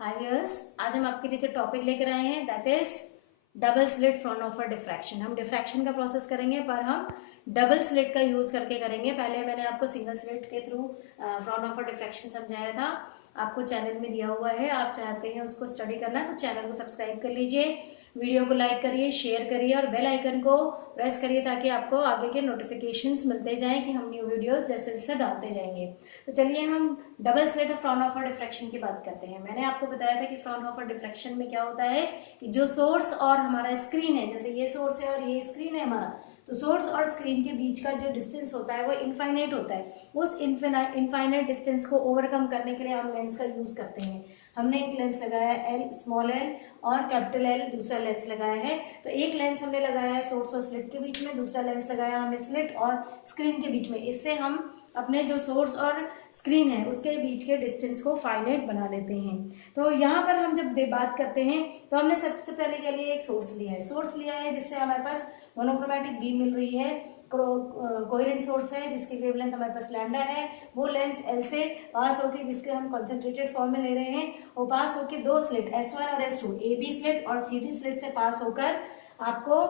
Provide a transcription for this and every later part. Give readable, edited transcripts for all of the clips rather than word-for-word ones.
हाय viewers, आज हम आपके लिए जो टॉपिक लेकर आए हैं that is double slit Fraunhofer diffraction. हम डिफ्रैक्शन का प्रोसेस करेंगे पर हम डबल स्लिट का यूज करके करेंगे। पहले मैंने आपको सिंगल स्लिट के थ्रू फ्राउनहोफर डिफ्रैक्शन समझाया था, आपको चैनल में दिया हुआ है। आप चाहते हैं उसको स्टडी करना तो चैनल को सब्सक्राइब कर लीजिए, वीडियो को लाइक करिए, शेयर करिए और बेल आइकन को प्रेस करिए ताकि आपको आगे के नोटिफिकेशंस मिलते जाएं कि हम न्यू वीडियोस जैसे जैसे डालते जाएंगे। तो चलिए हम double slit of Fraunhofer diffraction की बात करते हैं। मैंने आपको बताया था कि फ्राउनहोफर डिफ्रैक्शन में क्या होता है कि जो सोर्स और हमारा स्क्रीन है, जैसे ये सोर्स है और ये स्क्रीन है हमारा, तो सोर्स और स्क्रीन के बीच का जो डिस्टेंस होता है वो इनफाइनाइट होता है। उस इनफाइनाइट डिस्टेंस को ओवरकम करने के लिए हम लेंस का यूज करते हैं। हमने एक लेंस लगाया है एल, स्मॉल एल और कैपिटल एल, दूसरा लेंस लगाया है। तो एक लेंस हमने लगाया है सोर्स और स्लिट के बीच में, दूसरा लेंस लगाया हमने स्लिट और स्क्रीन के बीच में। इससे हम अपने जो सोर्स और स्क्रीन है उसके बीच के डिस्टेंस को फाइनाइट बना लेते हैं। तो यहाँ पर हम जब बात करते हैं तो हमने सबसे पहले क्या लिया, एक सोर्स लिया है। सोर्स लिया है जिससे हमारे पास मोनोक्रोमेटिक बीम मिल रही है। कोहेरेंट सोर्स है जिसकी वेवलेंथ हमारे पास लैम्डा है। वो लेंस एल से पास होकर, जिसके हम कंसंट्रेटेड फॉर्म में ले रहे हैं, वो पास होकर दो स्लिट S1 और S2, ए बी स्लिट और सी डी स्लिट से पास होकर आपको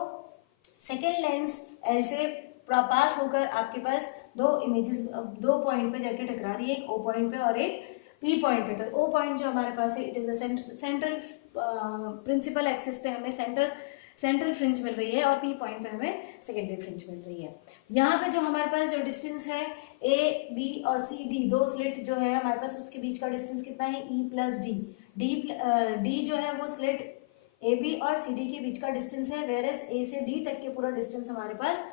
सेकेंड लेंस एल से पास होकर आपके पास दो इमेजेस दो पॉइंट पे जाके टकरा रही है, एक ओ पॉइंट पे और एक पी पॉइंट पे। तो ओ पॉइंट जो हमारे पास है it is a central principal axis पे हमें सेंट्रल फ्रिंज मिल रही है और पी पॉइंट पे हमें सेकेंडरी फ्रिंज मिल रही है। यहाँ पे जो हमारे पास जो डिस्टेंस है ए बी और सी डी, दो स्लिट जो है हमारे पास, उसके बीच का डिस्टेंस कितना है, ई प्लस डी। डी जो है वो स्लिट ए बी और सी डी के बीच का डिस्टेंस है, वेरस ए से डी तक के पूरा डिस्टेंस हमारे पास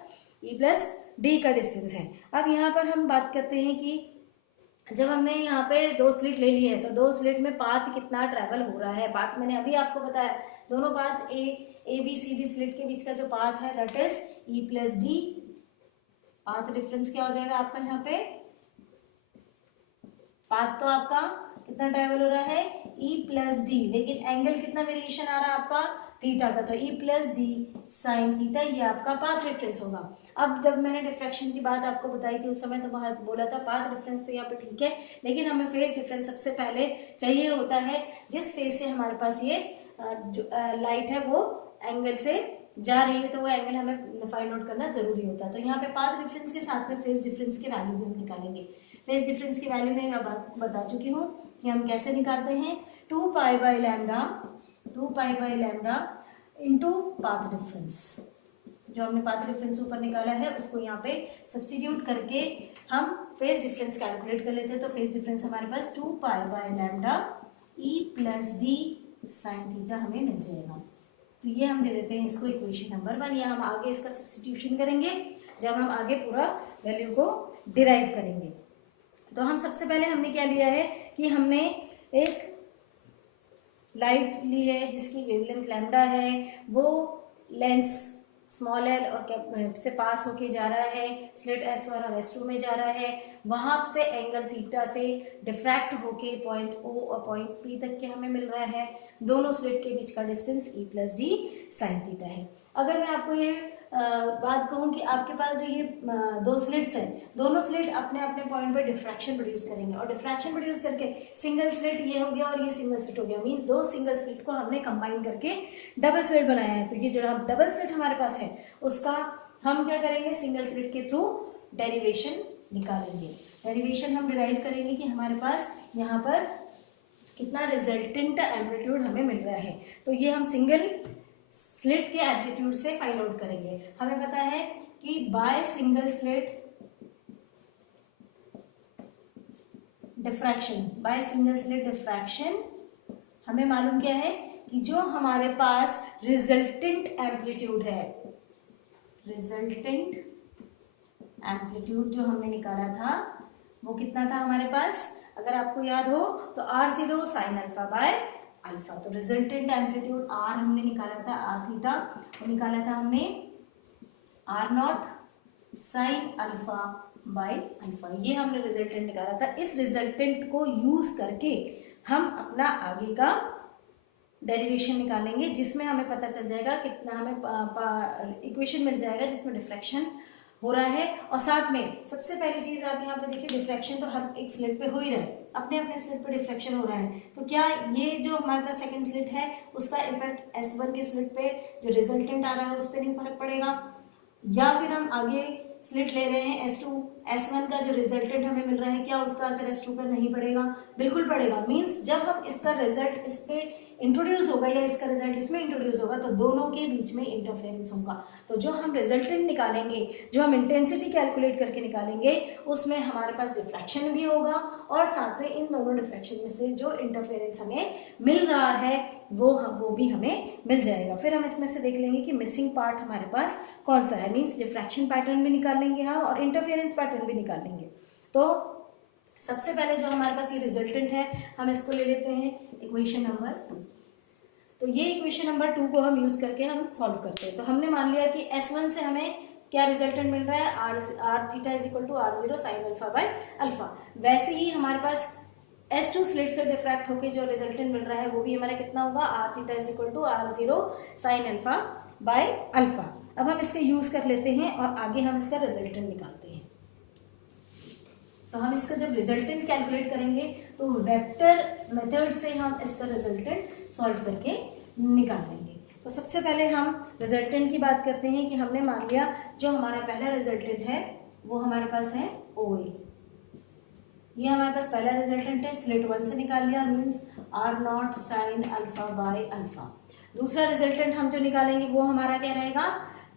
ई प्लस डी का डिस्टेंस है। अब यहाँ पर हम बात करते हैं कि जब हमने यहाँ पे दो स्लिट ले ली है तो दो स्लिट में पाथ कितना ट्रैवल हो रहा है। पाथ मैंने अभी आपको बताया, दोनों path A B C D slit के बीच का जो पाथ है that is E plus D. Path difference क्या हो जाएगा आपका, यहाँ पे पाथ तो आपका कितना ट्रैवल हो रहा है, ई प्लस डी, लेकिन एंगल कितना वेरिएशन आ रहा है आपका, थीटा का, तो ई प्लस डी साइन थीटा, ये आपका पाथ डिफरेंस होगा। अब जब मैंने डिफ्रैक्शन की बात आपको बताई थी उस समय तो बोला था पाथ डिफरेंस तो यहाँ पे ठीक है, लेकिन हमें फेज डिफरेंस सबसे पहले चाहिए होता है। जिस फेज से हमारे पास ये लाइट है वो एंगल से जा रही है तो वो एंगल हमें फाइंड आउट करना जरूरी होता है। तो यहाँ पे पाथ डिफरेंस के साथ में फेज डिफरेंस की वैल्यू भी हम निकालेंगे। फेज डिफरेंस की वैल्यू मैं बता चुकी हूँ कि हम कैसे निकालते हैं, 2 pi by lambda into path difference. जो हमने पाथ डिफरेंस ऊपर निकाला है उसको यहाँ पे सब्सटीट्यूट करके हम फेज डिफरेंस कैलकुलेट कर लेते हैं। तो फेज डिफरेंस हमारे पास 2 pi by lambda E plus D sine theta हमें मिल जाएगा। तो ये हम दे देते हैं इसको इक्वेशन नंबर 1, या हम आगे इसका सब्सटीट्यूशन करेंगे जब हम आगे पूरा वैल्यू को डिराइव करेंगे। तो हम सबसे पहले हमने क्या लिया है कि हमने एक लाइट ली है जिसकी वेवलेंथ लैम्डा है, वो लेंस स्मॉल एल और से पास होके जा रहा है, स्लिट S1 और S2 में जा रहा है, वहाँ से एंगल थीटा से डिफ्रैक्ट होके पॉइंट O और पॉइंट P तक के हमें मिल रहा है। दोनों स्लिट के बीच का distance E plus D sine theta है। अगर मैं आपको ये बात कहूँ कि आपके पास जो ये दो स्लिट्स हैं, दोनों स्लिट अपने अपने पॉइंट पर डिफ्रैक्शन प्रोड्यूस करेंगे और डिफ्रैक्शन प्रोड्यूस करके सिंगल स्लिट ये हो गया और ये सिंगल स्लिट हो गया, मीन्स दो सिंगल स्लिट को हमने कंबाइन करके डबल स्लिट बनाया है। तो ये जो डबल स्लिट हमारे पास है उसका हम क्या करेंगे, सिंगल स्लिट के थ्रू डेरिवेशन निकालेंगे। डेरिवेशन हम डिराइव करेंगे कि हमारे पास यहाँ पर कितना रिजल्टेंट एम्पलीट्यूड हमें मिल रहा है। तो ये हम सिंगल स्लिट के एम्पलीट्यूड से फाइंड आउट करेंगे। हमें पता है कि बाय सिंगल स्लिट डिफ्रैक्शन हमें मालूम क्या है कि जो हमारे पास रिजल्टेंट एम्पलीट्यूड है, रिजल्टेंट एम्पलीट्यूड जो हमने निकाला था वो कितना था हमारे पास, अगर आपको याद हो तो R0 sine alpha by alpha. तो रिजल्टेंट एम्पलीट्यूड R हमने निकाला था, R थीटा, और निकाला था हमने R0 sine alpha by alpha, ये हमने रिजल्टेंट निकाला था। इस रिजल्टेंट को यूज करके हम अपना आगे का डेरिवेशन निकालेंगे जिसमें हमें पता चल जाएगा कितना, हमें इक्वेशन मिल जाएगा जिसमें डिफ्रैक्शन हो रहा है। और साथ में सबसे पहली चीज़ आप यहाँ पे देखिए, डिफ्रैक्शन तो हर एक स्लिट पे हो ही रहा है, अपने अपने स्लिट पे डिफ्रैक्शन हो रहा है। तो क्या ये जो हमारे पास सेकंड स्लिट है उसका इफेक्ट S1 के स्लिट पे जो रिजल्टेंट आ रहा है उस पर नहीं फर्क पड़ेगा? या फिर हम आगे स्लिट ले रहे हैं S2, S1 का जो रिजल्टेंट हमें मिल रहा है क्या उसका असर S2 पर नहीं पड़ेगा? बिल्कुल पड़ेगा। मीन्स जब हम इसका रिजल्ट इस पे इंट्रोड्यूस होगा या इसका रिजल्ट इसमें इंट्रोड्यूस होगा तो दोनों के बीच में इंटरफेरेंस होगा। तो जो हम रिजल्टेंट निकालेंगे, जो हम इंटेंसिटी कैलकुलेट करके निकालेंगे, उसमें हमारे पास डिफ्रैक्शन भी होगा और साथ में इन दोनों डिफ्रैक्शन में से जो इंटरफेरेंस हमें मिल रहा है वो भी हमें मिल जाएगा। फिर हम इसमें से देख लेंगे कि मिसिंग पार्ट हमारे पास कौन सा है। मीन्स डिफ्रैक्शन पैटर्न भी निकाल लेंगे हम और इंटरफेरेंस पैटर्न भी निकाल लेंगे। तो सबसे पहले जो हमारे पास ये रिजल्टेंट है हम इसको ले लेते हैं इक्वेशन नंबर 2। तो ये इक्वेशन नंबर 2 को हम यूज करके हम सॉल्व करते हैं। तो हमने मान लिया कि S1 से हमें क्या रिजल्टेंट मिल रहा है, R theta is equal to R0 sine alpha by alpha. वैसे ही हमारे पास S2 स्लिट से डिफ्रैक्ट होके जो रिजल्टेंट मिल रहा है वो भी हमारा कितना होगा, R theta is equal to R0 sine alpha by alpha. अब हम इसका यूज कर लेते हैं और आगे हम इसका रिजल्टेंट निकालते हैं। तो हम इसका जब रिजल्टेंट कैलकुलेट करेंगे तो वेक्टर मेथड से हम इसका रिजल्टेंट सॉल्व करके निकाल लेंगे। तो सबसे पहले हम रिजल्टेंट की बात करते हैं कि हमने मान लिया जो हमारा पहला रिजल्टेंट है वो हमारे पास है OA। ये हमारे पास पहला रिजल्टेंट है, स्लिट 1 से निकाल लिया, means R0 sine alpha by alpha. दूसरा रिजल्टेंट हम जो निकालेंगे वो हमारा क्या रहेगा,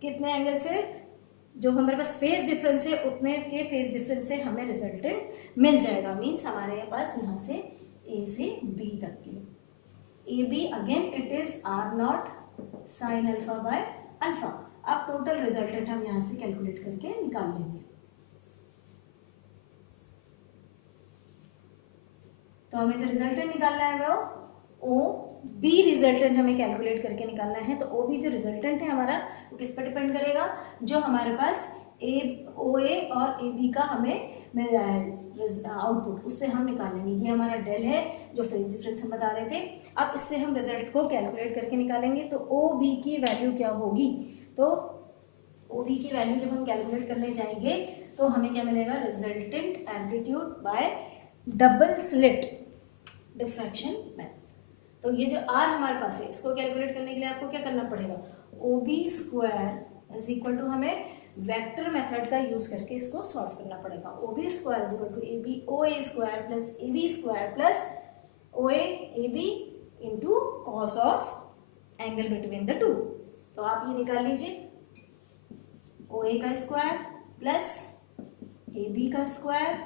कितने एंगल से, जो हमारे पास फेज डिफरेंस है उतने के फेज डिफरेंस से हमें रिजल्टेंट मिल जाएगा। मीन्स हमारे पास यहाँ से A से B तक के AB again it is R0 sine alpha by alpha. अब टोटल रिजल्टेंट हम यहाँ से कैलकुलेट करके निकाल लेंगे। तो हमें जो रिजल्टेंट निकालना है वो OB रिजल्टेंट हमें कैलकुलेट करके निकालना है। तो OB जो रिजल्टेंट है हमारा वो किस पर डिपेंड करेगा, जो हमारे पास OA और AB का हमें मिल रहा है आउटपुट, उससे हम निकालेंगे। ये हमारा डेल है जो फेज डिफरेंस हम बता रहे थे। अब इससे हम रिजल्ट को कैलकुलेट करके निकालेंगे। तो OB की वैल्यू क्या होगी, तो OB की वैल्यू जब हम कैलकुलेट करने जाएंगे तो हमें क्या मिलेगा, resultant amplitude bye double slit diffraction method. तो ये जो R हमारे पास है इसको कैलकुलेट करने के लिए आपको क्या करना पड़ेगा, OB square is equal to हमें वेक्टर मेथड का यूज करके इसको सॉल्व करना पड़ेगा। OB square is equal to AB OA square plus AB square plus OA AB into cos of angle between the two. तो आप ये निकाल लीजिए, OA का स्क्वायर प्लस AB का square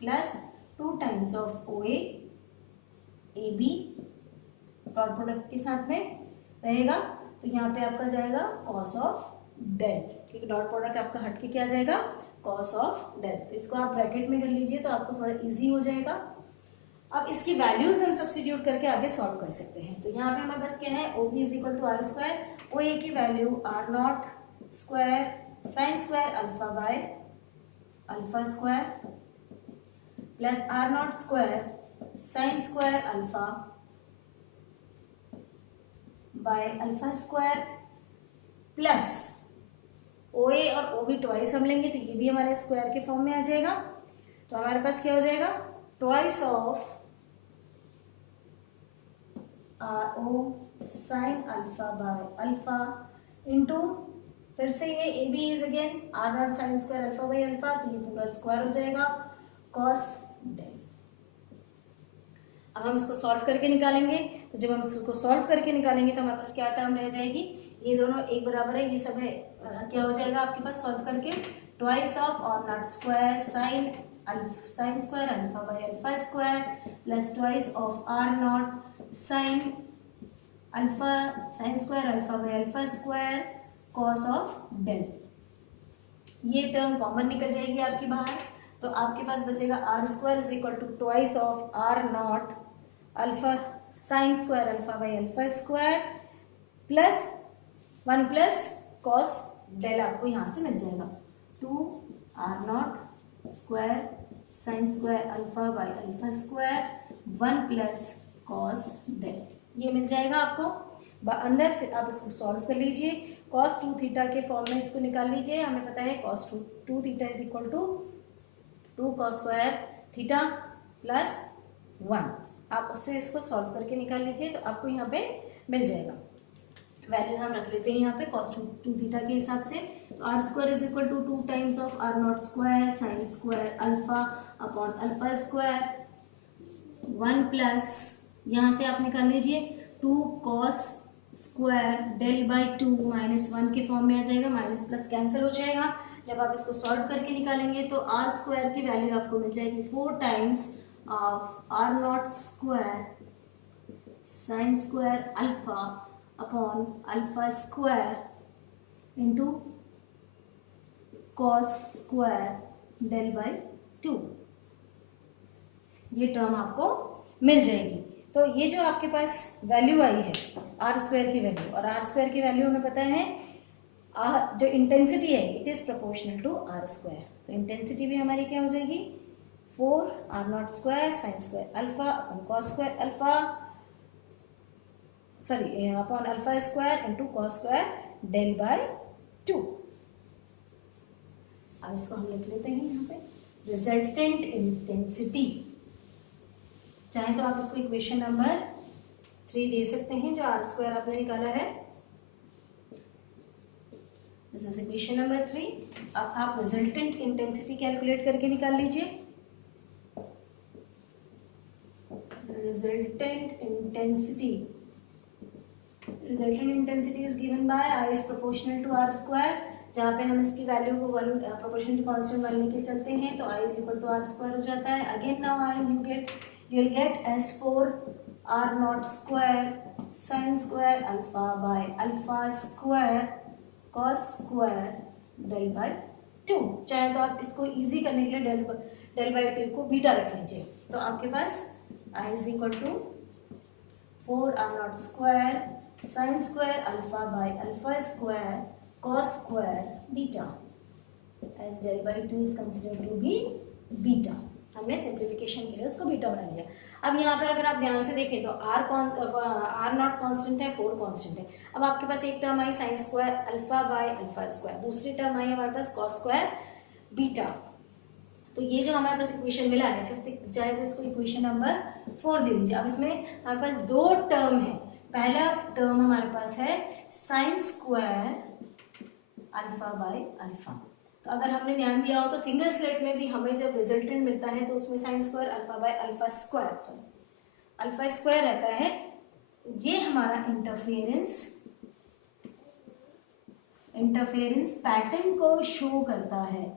plus 2 times of OA AB dot product के साथ में रहेगा। तो यहाँ पे आपका जाएगा कॉस ऑफ डेल, क्योंकि डॉट प्रोडक्ट आपका हट के क्या जाएगा, कॉस ऑफ डेल। तो इसको आप ब्रैकेट में कर लीजिए तो आपको थोड़ा इजी हो जाएगा। अब इसकी वैल्यूज हम सब्स्टिट्यूट करके आगे सॉल्व कर सकते हैं। तो यहाँ पे हमारे पास क्या है, OB is equal to R square, OA की value R0 square sine square alpha by alpha square plus R0 square sine square alpha by alpha square plus OA और OB ट्वाइस हम लेंगे तो ये भी हमारे स्क्वायर के फॉर्म में आ जाएगा। तो हमारे पास क्या हो जाएगा, twice of RO sign alpha by alpha into फिर से ये AB is again R0 sine square alpha by alpha, तो ये पूरा स्क्वायर हो जाएगा कॉस डेल। अब हम इसको सॉल्व करके निकालेंगे। तो जब हम इसको सॉल्व करके निकालेंगे तो हमारे पास क्या टर्म रह जाएगी, ये दोनों एक बराबर है, ये सब है, क्या हो जाएगा आपके पास सॉल्व करके, twice of R0 square sine square alpha by alpha square plus twice of R0 sine square alpha by alpha square cos of del. ये टर्म कॉमन निकल जाएगी आपकी बाहर, तो आपके पास बचेगा R square is equal to twice of R0 alpha sine square alpha by alpha square plus 1 plus cos del, आपको यहाँ से मिल जाएगा 2 R0 square sine square alpha by alpha square 1 plus cos del, ये मिल जाएगा आपको अंदर। फिर आप इसको सॉल्व कर लीजिए। कॉस 2 थीटा के फॉर्म में इसको निकाल लीजिए। हमें पता है cos 2 theta is equal to 2 cos square theta plus 1। आप उससे इसको सॉल्व करके निकाल लीजिए तो आपको यहाँ पे मिल जाएगा। वैल्यू हम रख लेते हैं यहाँ पे कॉस 2 थीटा के हिसाब से। तो R square is equal to 2 times of R not square sine square alpha upon alpha square 1 plus, यहाँ से आप निकाल लीजिए 2 cos square del by 2 minus 1 के फॉर्म में आ जाएगा, माइनस प्लस कैंसिल हो जाएगा। जब आप इसको सॉल्व करके निकालेंगे तो आर स्क्वायर की वैल्यू आपको मिल जाएगी 4 times of R not square sine square alpha upon alpha square into cos square del by 2। ये टर्म आपको मिल जाएगी। तो ये जो आपके पास वैल्यू आई है आर स्क्वायर की वैल्यू, और आर स्क्वायर की वैल्यू हमें पता है जो इंटेंसिटी है it is proportional to R square. तो इंटेंसिटी भी हमारी क्या हो जाएगी 4 R not square sine square alpha upon cos square alpha upon alpha square into cos square del by 2। अब इसको हम लिख लेते हैं यहाँ पे रिजल्टेंट इंटेंसिटी। चाहे तो आप इसको इक्वेशन नंबर 3 दे सकते हैं जो आर स्क्वायर आपने निकाला है। This is equation number 3। अब आप रिजल्टेंट इंटेंसिटी कैलकुलेट करके निकाल लीजिए। Resultant intensity is given by I is proportional to R square, जहाँ पे हम इसकी वैल्यू को प्रोपोर्शनल टू कांस्टेंट 1 लेके चलते हैं तो I is equal to R square हो जाता है। Again now you will get as 4 R naught square sin square alpha by alpha square cos square del by 2। चाहे तो आप इसको इजी करने के लिए del by 2 को बीटा रख लीजिए। तो आपके पास I is equal to 4 R naught square sin square alpha by alpha square cos square beta, as del by 2 is considered to be beta। हमने सिंप्लीफिकेशन के लिए उसको बीटा बना लिया। अब यहाँ पर अगर आप ध्यान से देखें तो R नॉट कांस्टेंट है, 4 कांस्टेंट है। अब आपके पास एक term I sign square alpha by alpha square, दूसरी टर्म आई हमारे पास कॉस स्क्वायर बीटा। तो ये जो हमारे पास इक्वेशन मिला है फिफ्थ, चाहे तो इसको इक्वेशन नंबर 4 दे दीजिए। अब इसमें हमारे पास 2 टर्म है। पहला टर्म हमारे पास है sign square alpha by alpha. तो अगर हमने ध्यान दिया हो तो सिंगल स्लेट में भी हमें जब रिजल्टेंट मिलता है तो उसमें sign square alpha by alpha square रहता है। ये हमारा इंटरफेरेंस पैटर्न को शो करता है।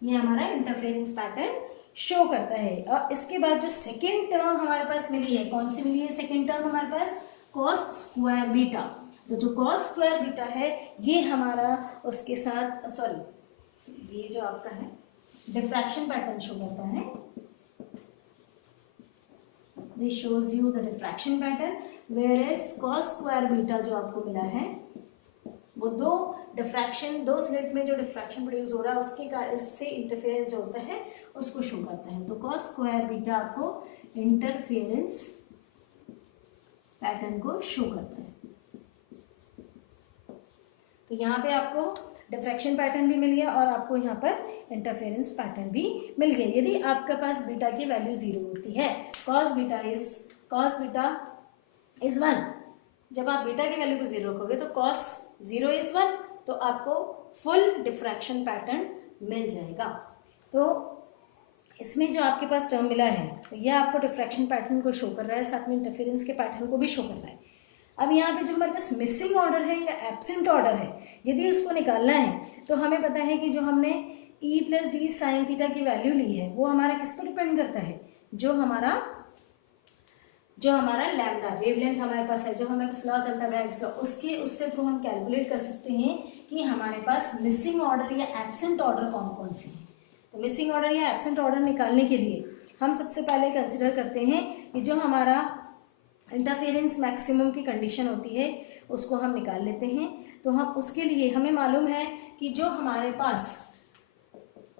ये हमारा इंटरफेरेंस पैटर्न शो करता है। और इसके बाद जो सेकेंड टर्म हमारे पास मिली है, कौन सी मिली है सेकेंड टर्म हमारे पास कॉस स्क्वायर बीटा। तो जो कॉस स्क्वायर बीटा है ये हमारा उसके साथ ये जो आपका है डिफ्रैक्शन पैटर्न शो करता है। This shows you the diffraction pattern, whereas cos square beta जो आपको मिला है वो दो स्लिट में जो डिफ्रैक्शन प्रोड्यूस हो रहा है इससे इंटरफेरेंस जो होता है उसको शो करता है। तो कॉस स्क्वायर बीटा आपको इंटरफेरेंस पैटर्न को शो करता है। तो यहाँ पे आपको डिफ्रैक्शन पैटर्न भी मिल गया और आपको यहाँ पर इंटरफेरेंस पैटर्न भी मिल गया। यदि आपके पास बीटा की वैल्यू 0 होती है, कॉस बीटा इज 1, जब आप बीटा की वैल्यू को 0 रखोगे तो कॉस 0 इज 1, तो आपको फुल डिफ्रैक्शन पैटर्न मिल जाएगा। तो इसमें जो आपके पास टर्म मिला है तो यह आपको डिफ्रैक्शन पैटर्न को शो कर रहा है, साथ में इंटरफेरेंस के पैटर्न को भी शो कर रहा है। अब यहाँ पे जो हमारे पास मिसिंग ऑर्डर है या एब्सेंट ऑर्डर है, यदि उसको निकालना है तो हमें पता है कि जो हमने E plus D sine theta की वैल्यू ली है वो हमारा किस पर डिपेंड करता है, जो हमारा लैम्डा वेवलेंथ हमारे पास है, जो हमें लॉ चलता है ब्राइग्स लॉ, उससे थ्रू हम कैलकुलेट कर सकते हैं कि हमारे पास मिसिंग ऑर्डर या एब्सेंट ऑर्डर कौन कौन से हैं। तो मिसिंग ऑर्डर या एब्सेंट ऑर्डर निकालने के लिए हम सबसे पहले कंसिडर करते हैं कि जो हमारा इंटरफेरेंस मैक्सिमम की कंडीशन होती है उसको हम निकाल लेते हैं। तो हम उसके लिए हमें मालूम है कि जो हमारे पास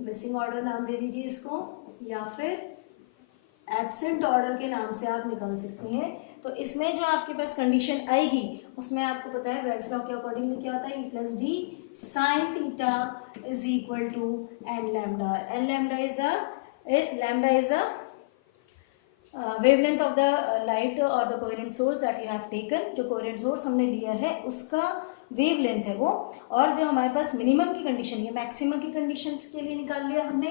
मिसिंग ऑर्डर नाम दे दीजिए इसको, या फिर एब्सेंट ऑर्डर के नाम से आप निकाल सकते हैं। तो इसमें जो आपके पास कंडीशन आएगी उसमें आपको पता है ब्रैग्स लॉ के अकॉर्डिंगली क्या होता है, E plus D sine theta is equal to N lambda. N lambda is a wavelength of the light और the coherent source that you have taken. जो कोहेरेंट सोर्स हमने लिया है उसका वेवलेंथ है वो, और जो हमारे पास मिनिमम की कंडीशन है, मैक्सिमम की कंडीशन के लिए निकाल लिया हमने,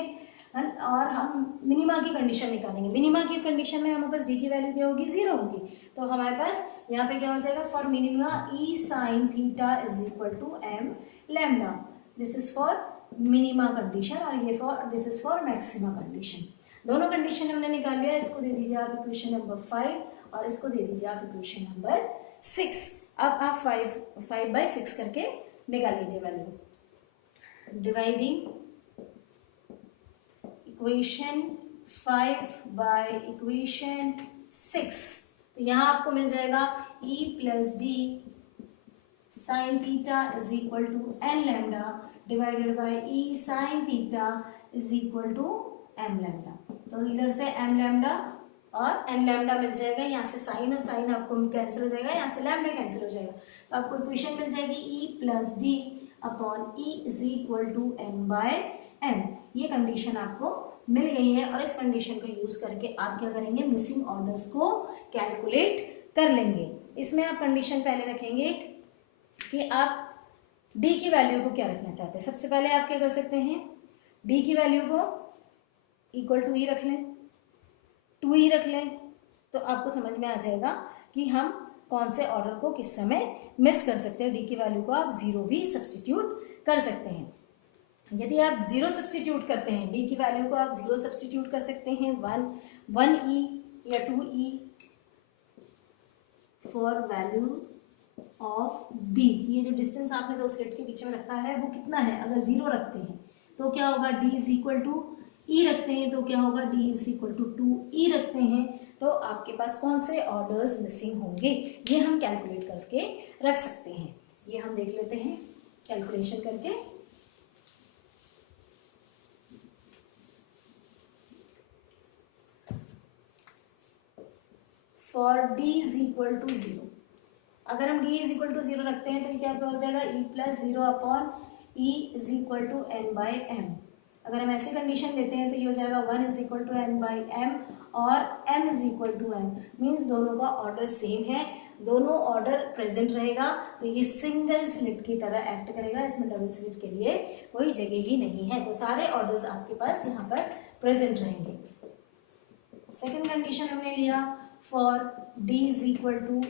और हम मिनिमा की कंडीशन निकालेंगे। मिनिमा की कंडीशन में हमारे पास डी की वैल्यू क्या होगी, 0 होगी। तो हमारे पास यहाँ पे क्या हो जाएगा, for minima E sine theta is equal to M lambda. This is for minima condition और ये this is for maxima condition. दोनों कंडीशन हमने निकाल लिया। इसको दे दीजिए आप इक्वेशन नंबर 5 और इसको दे दीजिए आप इक्वेशन नंबर 6। अब आप 5/6 करके निकाल लीजिए value. Dividing equation 5 by equation 6, तो यहाँ आपको मिल जाएगा e plus D sine theta is equal to N lambda divided by E sine theta is equal to M lambda. तो इधर से एम लैम्डा और एन लैम्डा मिल जाएगा, यहाँ से साइन और साइन आपको कैंसिल हो जाएगा, यहाँ से लैम्डा कैंसिल हो जाएगा। तो आपको इक्वेशन मिल जाएगी E plus D upon E is equal to N by M. ये कंडीशन आपको मिल गई है और इस कंडीशन को यूज करके आप क्या करेंगे, मिसिंग ऑर्डर्स को कैलकुलेट कर लेंगे। इसमें आप कंडीशन पहले रखेंगे कि आप डी की वैल्यू को क्या रखना चाहते हैं। सबसे पहले आप क्या कर सकते हैं, डी की वैल्यू को इक्वल टू ई रख लें, 2e रख लें, तो आपको समझ में आ जाएगा कि हम कौन से ऑर्डर को किस समय मिस कर सकते हैं। डी की वैल्यू को आप 0 भी सब्सटीट्यूट कर सकते हैं। यदि आप 0 सब्सटीट्यूट करते हैं, डी की वैल्यू को आप 0 सब्सटीट्यूट कर सकते हैं 1e या 2e for value of D. ये जो डिस्टेंस आपने दो स्लिट के बीच में रखा है वो कितना है, अगर 0 रखते हैं तो क्या होगा, डी इज इक्वल टू ई रखते हैं तो क्या होगा, D is equal to 2e रखते हैं तो आपके पास कौन से ऑर्डर्स मिसिंग होंगे ये हम कैलकुलेट करके रख सकते हैं। ये हम देख लेते हैं कैलकुलेशन करके। For d is equal to 0, अगर हम d इज इक्वल टू 0 रखते हैं तो ये क्या हो जाएगा, e plus 0 upon E is equal to N by M. अगर हम ऐसी कंडीशन लेते हैं तो ये हो जाएगा 1 is equal to N by M और m is equal to N. Means दोनों का ऑर्डर सेम है, दोनों ऑर्डर प्रेजेंट रहेगा तो ये सिंगल स्लिट की तरह एक्ट करेगा। इसमें डबल स्लिट के लिए कोई जगह ही नहीं है, तो सारे ऑर्डर्स आपके पास यहाँ पर प्रेजेंट रहेंगे। सेकेंड कंडीशन हमने लिया for d is equal to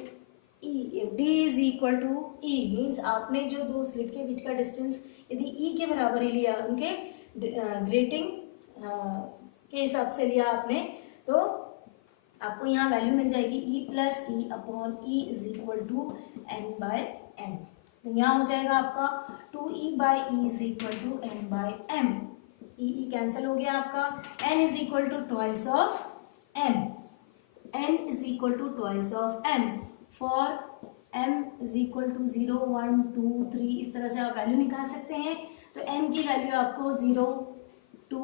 E. If d is equal to E means आपने जो दो स्लिट के बीच का डिस्टेंस यदि e के बराबर ही लिया, उनके ग्रेटिंग के हिसाब से लिया आपने, तो आपको यहाँ वैल्यू मिल जाएगी e plus E upon E is equal to N by M. तो यहाँ हो जाएगा आपका 2e by E is equal to N by M. E cancel हो गया आपका, n is equal to twice of m, n is equal to twice of m। For m is equal to 0 1 2 3 इस तरह से आप वैल्यू निकाल सकते हैं। तो n की वैल्यू आपको 0 2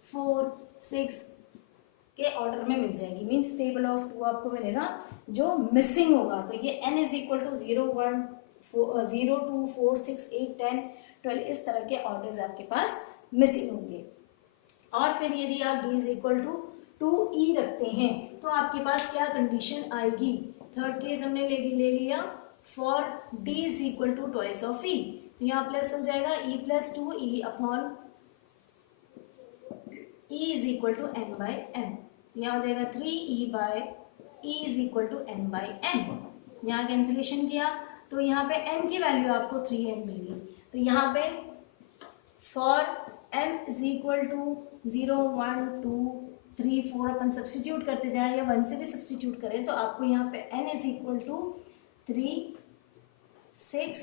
4 6 के ऑर्डर में मिल जाएगी। मीन्स टेबल ऑफ 2 आपको मिलेगा जो मिसिंग होगा। तो ये n इज इक्वल टू 0 1 0 2 4 6 8 10 12 इस तरह के ऑर्डर्स आपके पास मिसिंग होंगे। और फिर यदि आप d is equal to 2e रखते हैं तो आपके पास क्या कंडीशन आएगी, थर्ड केस हमने ले लिया for d is equal to twice of e। तो यहाँ प्लस हो जाएगा e plus 2e upon e is equal to N by M. यहाँ हो जाएगा 3e by e is equal to N by M. यहाँ कैंसिलेशन किया तो यहाँ पे m की वैल्यू आपको 3m मिल गई। तो यहाँ पे for m is equal to 0 1 2 3 4 अपन सब्सटीट्यूट करते जाए या 1 से भी सब्सटीट्यूट करें तो आपको यहाँ पे n इज इक्वल टू 3 6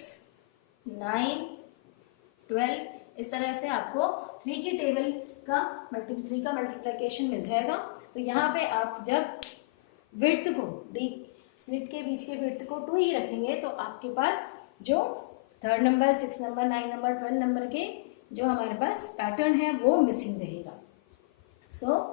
9 12 इस तरह से आपको 3 की टेबल का 3 का मल्टीप्लिकेशन मिल जाएगा। तो यहाँ पे आप जब विड्थ को डी स्लिट के बीच के विड्थ को 2 ही रखेंगे तो आपके पास जो 3rd number 6 number 9 number 12 number के जो हमारे पास पैटर्न है वो मिसिंग रहेगा। So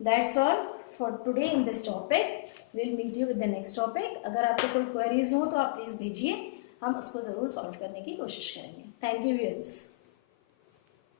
that's all for today in this topic. Will meet you with the next topic. अगर आपको कोई क्वेरीज हो तो आप प्लीज़ भेजिए, हम उसको ज़रूर सॉल्व करने की कोशिश करेंगे। Thank you viewers.